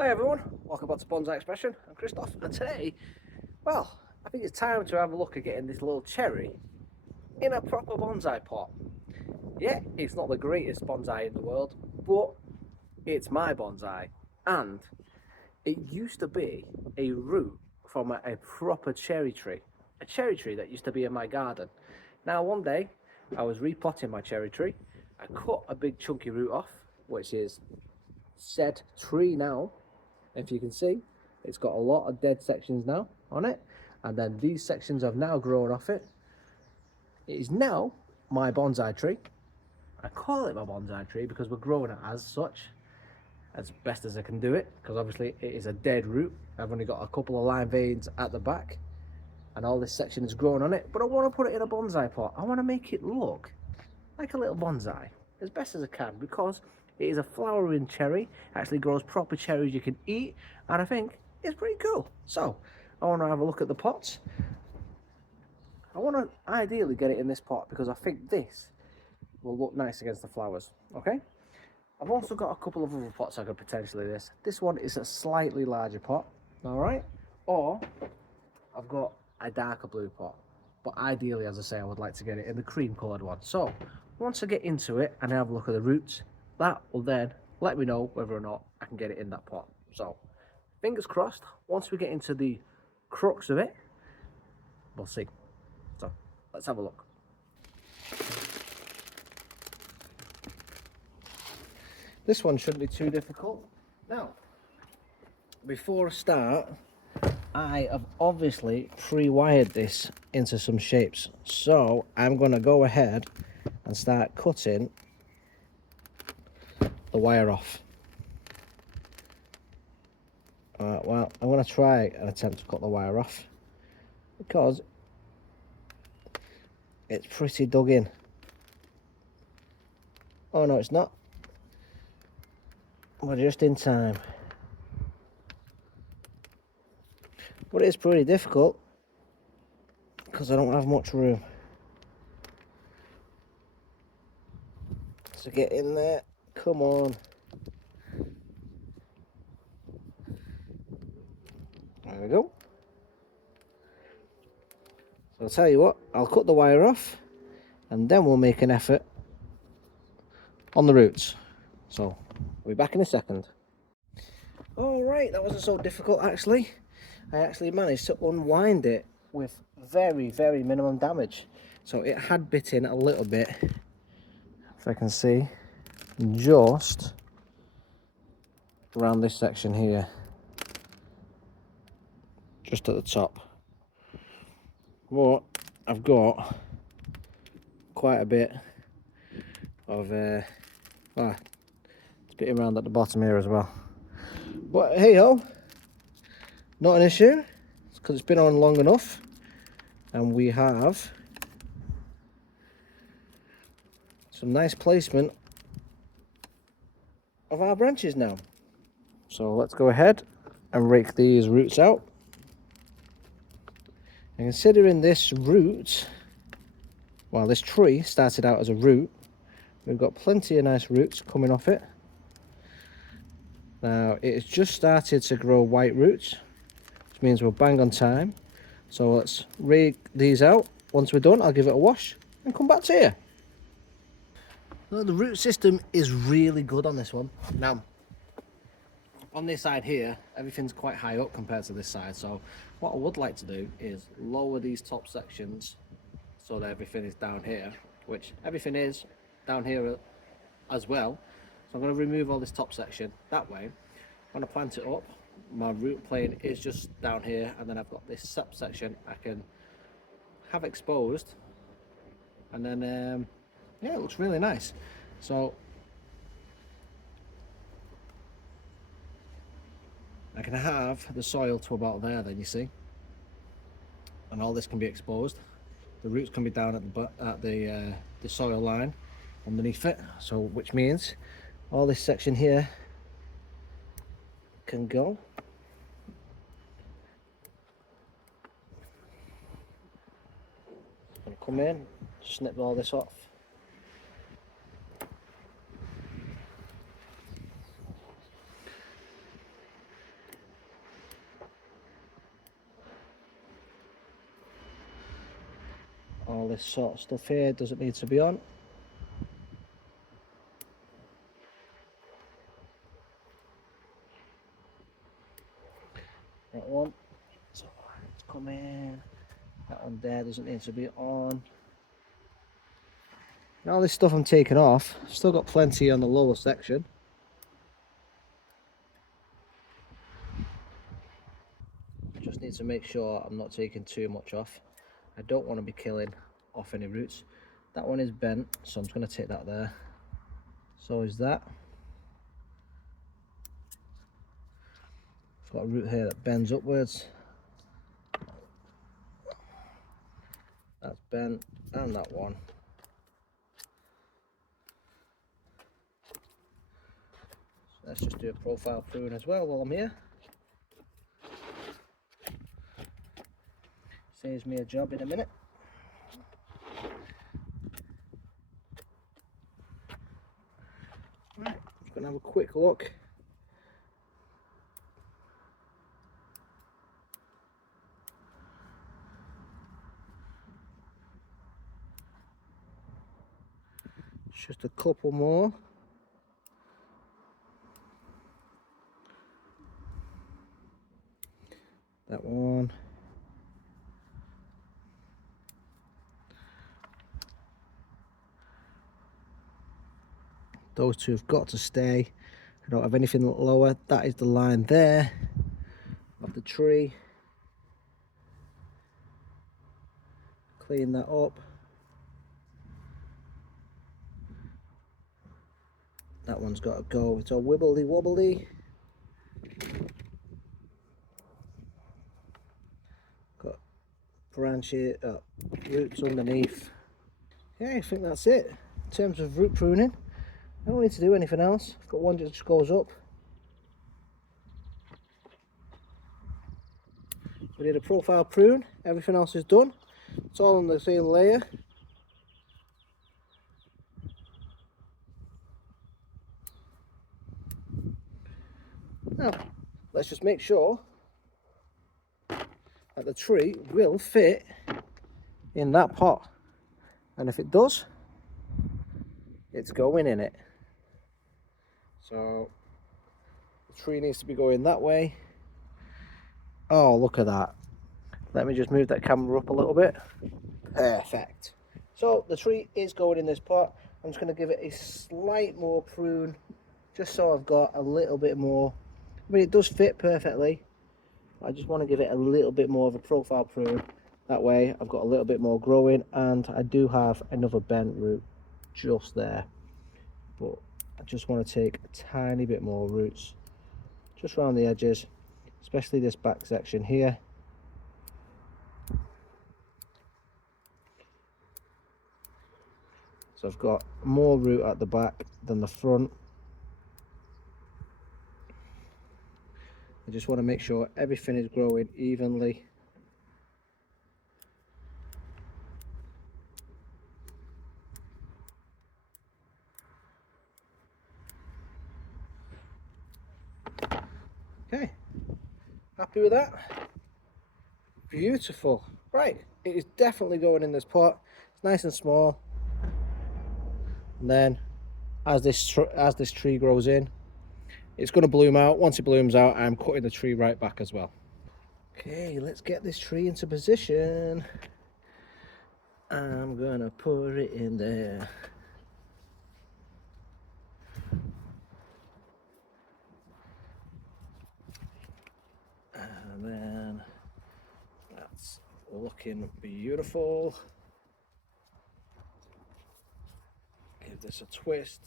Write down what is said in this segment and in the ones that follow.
Hi everyone, welcome back to Bonsai Expression. I'm Christoph, and today, well, I think it's time to have a look at getting this little cherry in a proper bonsai pot. Yeah, it's not the greatest bonsai in the world, but it's my bonsai, and it used to be a root from a proper cherry tree. A cherry tree that used to be in my garden. Now one day, I was repotting my cherry tree. I cut a big chunky root off, which is said tree now. If you can see, it's got a lot of dead sections now on it, and then these sections have now grown off it. It is now my bonsai tree. I call it my bonsai tree because we're growing it as such, as best as I can do it, because obviously it is a dead root. I've only got a couple of line veins at the back, and all this section is grown on it, but I want to put it in a bonsai pot. I want to make it look like a little bonsai as best as I can, because it is a flowering cherry, actually grows proper cherries you can eat, and I think it's pretty cool. So I want to have a look at the pots. I want to ideally get it in this pot because I think this will look nice against the flowers. Okay, I've also got a couple of other pots I could potentially this one is a slightly larger pot, all right, or I've got a darker blue pot, but ideally, as I say, I would like to get it in the cream coloured one. So once I get into it and have a look at the roots, that will then let me know whether or not I can get it in that pot. So fingers crossed, once we get into the crux of it, we'll see. So let's have a look. This one shouldn't be too difficult. Now, before I start, I have obviously pre-wired this into some shapes, so I'm going to go ahead and start cutting the wire off. Well, I'm going to try and attempt to cut the wire off because it's pretty dug in. Oh no, it's not. We're just in time. But it is pretty difficult because I don't have much room. So get in there, come on. There we go. So I'll tell you what, I'll cut the wire off and then we'll make an effort on the roots. So we'll be back in a second. Alright, that wasn't so difficult actually. I actually managed to unwind it with very, very minimum damage. So it had bit in a little bit, if I can see, just around this section here, just at the top. But I've got quite a bit of it's getting around at the bottom here as well. But hey ho, not an issue, because it's been on long enough, and we have some nice placement of our branches now. So let's go ahead and rake these roots out. And considering this root, well, this tree started out as a root, we've got plenty of nice roots coming off it. Now it's just started to grow white roots, which means we're bang on time. So let's rake these out. Once we're done, I'll give it a wash and come back to you. Now, the root system is really good on this one. Now, on this side here, everything's quite high up compared to this side. So what I would like to do is lower these top sections so that everything is down here, which everything is down here as well. So I'm going to remove all this top section. That way, when I plant it up, my root plane is just down here, and then I've got this subsection I can have exposed, and then yeah, it looks really nice. So I can have the soil to about there, then you see, and all this can be exposed. The roots can be down at the soil line underneath it, so which means all this section here can go. I'm going to come in, snip all this off. all this sort of stuff here doesn't need to be on. That one, so let's come in. That one there doesn't need to be on. And all this stuff I'm taking off, still got plenty on the lower section. Just need to make sure I'm not taking too much off. I don't want to be killing off any roots. That one is bent, so I'm just going to take that there. So is that. I've got a root here that bends upwards. That's bent, and that one. So let's just do a profile prune as well while I'm here. Saves me a job in a minute. Right, just gonna have a quick look. Just a couple more. That one. Those two have got to stay. I don't have anything lower. That is the line there of the tree. Clean that up. That one's got to go. It's all wibbly wobbly. Got branches, roots underneath. Yeah, I think that's it in terms of root pruning. I don't need to do anything else. I've got one that just goes up. We did a profile prune. Everything else is done. It's all on the same layer. Now, let's just make sure that the tree will fit in that pot. And if it does, it's going in it. So the tree needs to be going that way. Oh, look at that. Let me just move that camera up a little bit. Perfect. So the tree is going in this pot. I'm just going to give it a slight more prune, just so I've got a little bit more. I mean, it does fit perfectly. I just want to give it a little bit more of a profile prune. That way I've got a little bit more growing, and I do have another bent root just there. But I just want to take a tiny bit more roots just around the edges, especially this back section here. So I've got more root at the back than the front. I just want to make sure everything is growing evenly. Okay, happy with that? Beautiful. Right, it is definitely going in this pot. It's nice and small. And then as this tree grows in, it's going to bloom out. Once it blooms out, I'm cutting the tree right back as well. Okay, let's get this tree into position. I'm gonna put it in there. And then that's looking beautiful. Give this a twist.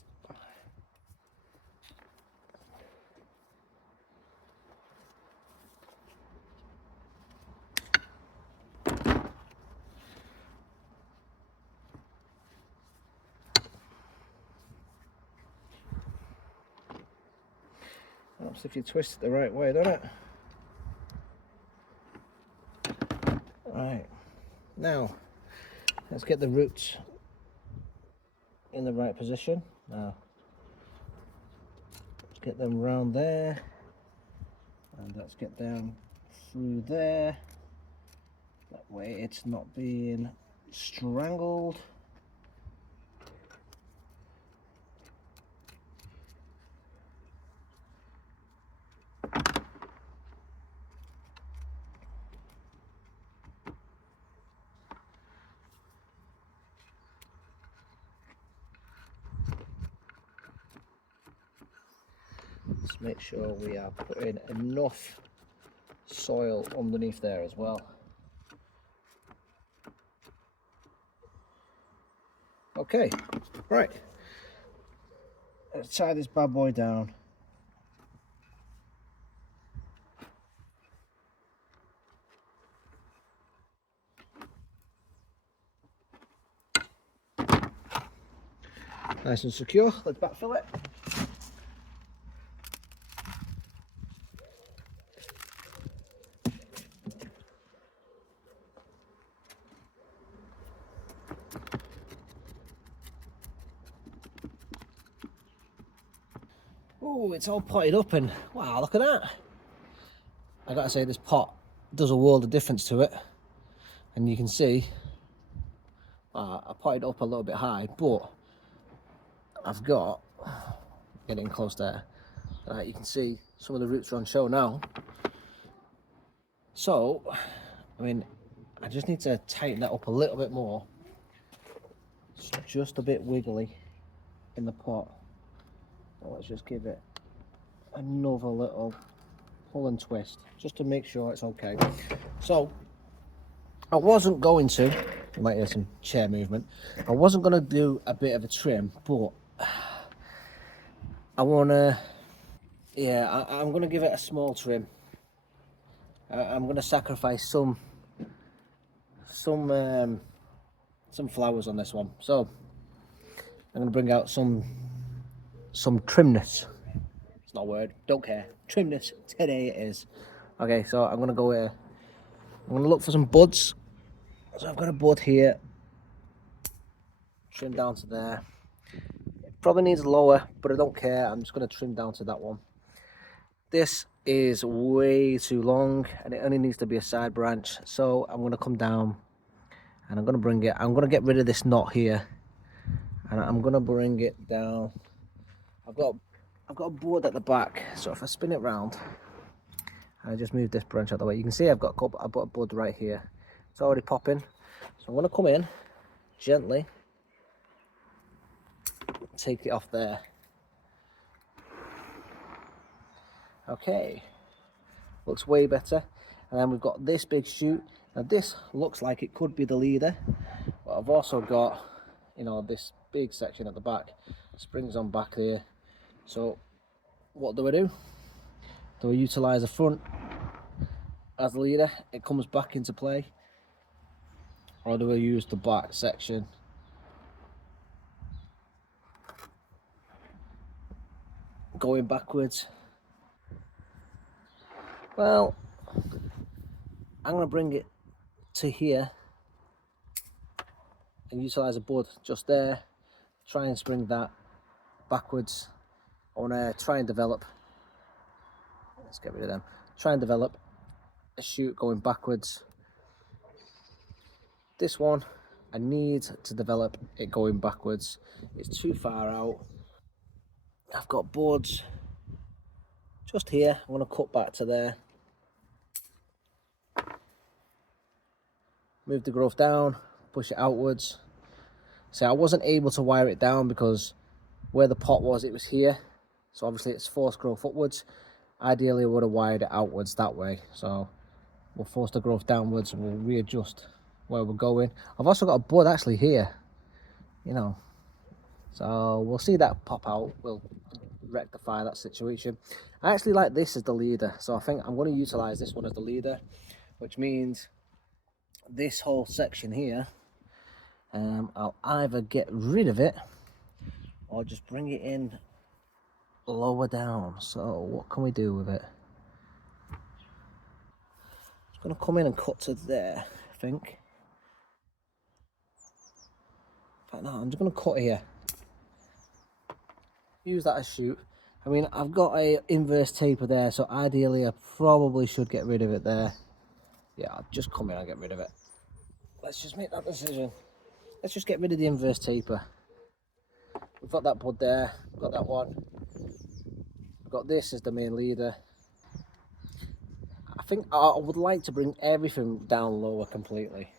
Helps if you twist it the right way, doesn't it? Right, now let's get the roots in the right position. Now let's get them round there, and let's get them through there. That way it's not being strangled. Let's make sure we are putting enough soil underneath there as well. Okay, right. Let's tie this bad boy down. Nice and secure. Let's backfill it. Oh, it's all potted up, and wow, look at that. I gotta say, this pot does a world of difference to it. And you can see, I potted up a little bit high, but I've got, getting close there, you can see some of the roots are on show now. So, I mean, I just need to tighten that up a little bit more. It's just a bit wiggly in the pot. So let's just give it another little pull and twist just to make sure it's okay. So I wasn't going to, you might hear some chair movement, I wasn't going to do a bit of a trim, but I want to, yeah, I'm going to give it a small trim. I'm going to sacrifice some flowers on this one, so I'm going to bring out some trimness. It's not a word, don't care. Trimness, today it is. Okay, so I'm going to go here. I'm going to look for some buds. So I've got a bud here. Trim down to there. It probably needs lower, but I don't care. I'm just going to trim down to that one. This is way too long, and it only needs to be a side branch. So I'm going to come down, and I'm going to bring it. I'm going to get rid of this knot here, and I'm going to bring it down. I've got a board at the back, so if I spin it round, I just move this branch out of the way. You can see I've got a bud right here. It's already popping, so I'm going to come in gently, take it off there. Okay, looks way better. And then we've got this big shoot. Now this looks like it could be the leader, but I've also got, you know, this big section at the back. Springs on back here. So what do? Do I utilise the front as the leader? It comes back into play. Or do I use the back section? Going backwards. Well, I'm going to bring it to here and utilise a bud just there. Try and spring that backwards. I want to try and develop, let's get rid of them, try and develop a shoot going backwards. This one, I need to develop it going backwards. It's too far out. I've got buds just here. I'm going to cut back to there. Move the growth down, push it outwards. So I wasn't able to wire it down because where the pot was, it was here. So obviously it's forced growth upwards. Ideally I would have wired it outwards that way. So we'll force the growth downwards and we'll readjust where we're going. I've also got a bud actually here, you know. So we'll see that pop out. We'll rectify that situation. I actually like this as the leader. So I think I'm going to utilize this one as the leader, which means this whole section here, I'll either get rid of it or just bring it in lower down. So what can we do with it? Just going to come in and cut to there, I think. But no, I'm just going to cut here. Use that as shoot. I mean, I've got a inverse taper there, so ideally I probably should get rid of it there. Yeah, I'll just come in and get rid of it. let's just make that decision. Let's just get rid of the inverse taper. We've got that bud there, we've got that one. We've got this as the main leader. I think I would like to bring everything down lower completely.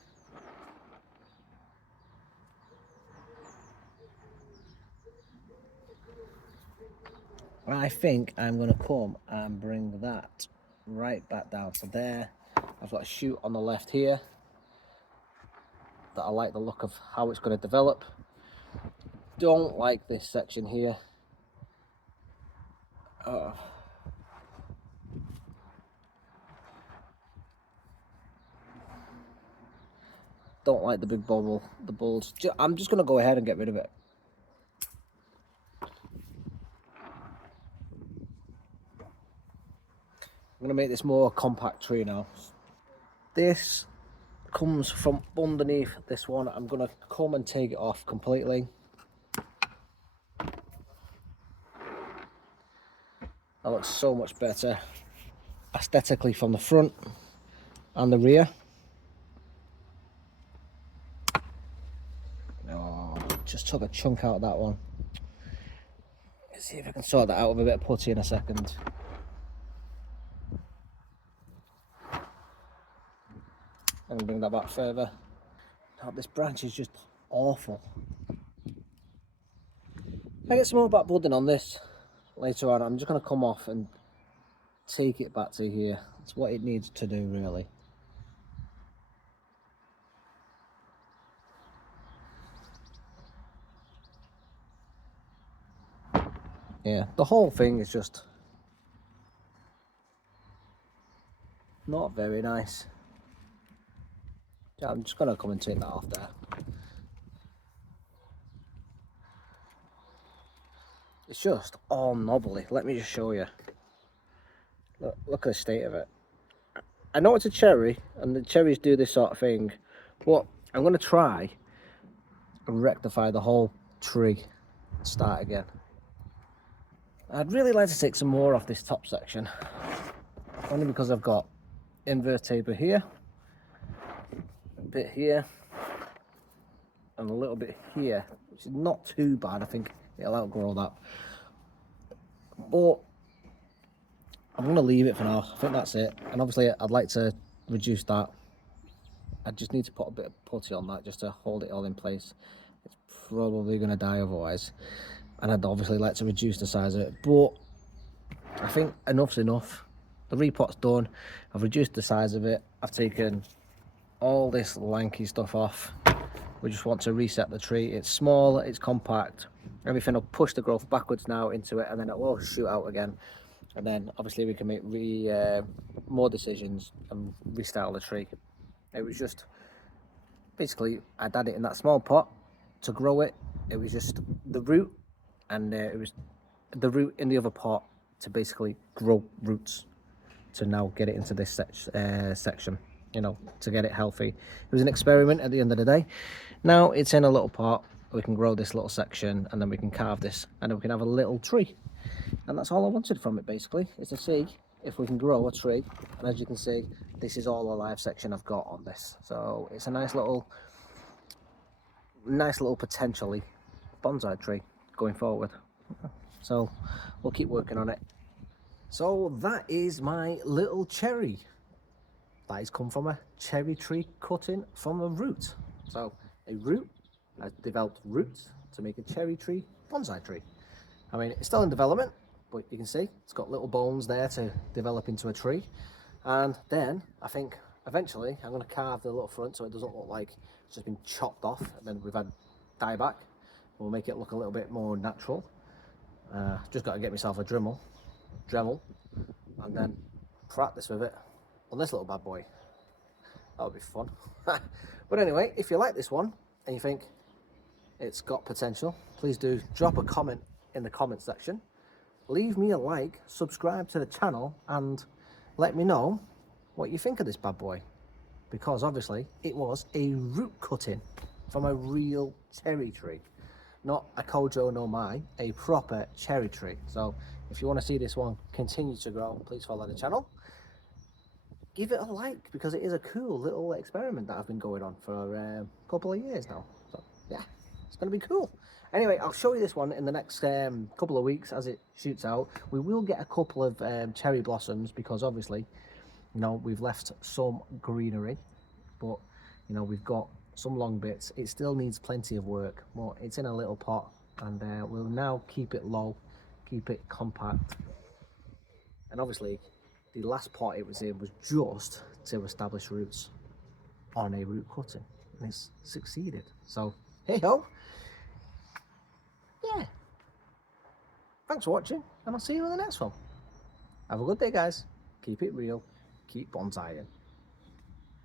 I think I'm going to come and bring that right back down to there. I've got a shoot on the left here that I like the look of how it's going to develop. Don't like this section here. Don't like the big bubble, the bulge. I'm just going to go ahead and get rid of it. I'm going to make this more compact tree now. This comes from underneath this one. I'm going to come and take it off completely. That looks so much better aesthetically from the front and the rear. Oh, just took a chunk out of that one. Let's see if I can sort that out with a bit of putty in a second. And bring that back further. Oh, this branch is just awful. If I get some more back budding on this later on, I'm just going to come off and take it back to here. That's what it needs to do, really. Yeah, the whole thing is just not very nice. I'm just going to come and take that off there. It's just all knobbly. Let me just show you. Look at the state of it. I know it's a cherry, and the cherries do this sort of thing, but I'm going to try and rectify the whole tree and start again. I'd really like to take some more off this top section, only because I've got inverse taper here, a bit here, and a little bit here, which is not too bad. I think it'll outgrow that, but I'm going to leave it for now. I think that's it. And obviously I'd like to reduce that. I just need to put a bit of putty on that just to hold it all in place. It's probably going to die otherwise. And I'd obviously like to reduce the size of it, but I think enough's enough. The repot's done. I've reduced the size of it. I've taken all this lanky stuff off. We just want to reset the tree. It's small, it's compact. Everything will push the growth backwards now into it, and then it will shoot out again. And then obviously we can make more decisions and restyle the tree. It was just basically I'd had it in that small pot to grow it. It was just the root, and it was the root in the other pot to basically grow roots to now get it into this section, you know, to get it healthy. It was an experiment at the end of the day. Now it's in a little pot. We can grow this little section, and then we can carve this, and then we can have a little tree. And that's all I wanted from it, basically, is to see if we can grow a tree. And as you can see, this is all the live section I've got on this. So it's a nice little potentially bonsai tree going forward. So we'll keep working on it. So that is my little cherry. That has come from a cherry tree cutting from a root. So a root has developed roots to make a cherry tree bonsai tree. I mean, it's still in development, but you can see it's got little bones there to develop into a tree. And then I think eventually I'm going to carve the little front so it doesn't look like it's just been chopped off and then we've had dieback. We'll make it look a little bit more natural. Just got to get myself a Dremel, and then practice with it on this little bad boy. That would be fun. But anyway, if you like this one and you think it's got potential, please do drop a comment in the comment section. Leave me a like, subscribe to the channel, and let me know what you think of this bad boy, because obviously it was a root cutting from a real cherry tree, not a Kojo no Mai, a proper cherry tree. So if you want to see this one continue to grow, please follow the channel. give it a like, because it is a cool little experiment that I've been going on for a couple of years now. So yeah, it's going to be cool. Anyway, I'll show you this one in the next couple of weeks as it shoots out. We will get a couple of cherry blossoms, because obviously, you know, we've left some greenery, but you know, we've got some long bits. It still needs plenty of work, but it's in a little pot, and we'll now keep it low, keep it compact. And obviously the last pot it was in was just to establish roots on a root cutting, and it's succeeded. So hey ho, yeah, thanks for watching, and I'll see you in the next one. Have a good day, guys. Keep it real, keep bonsaiing.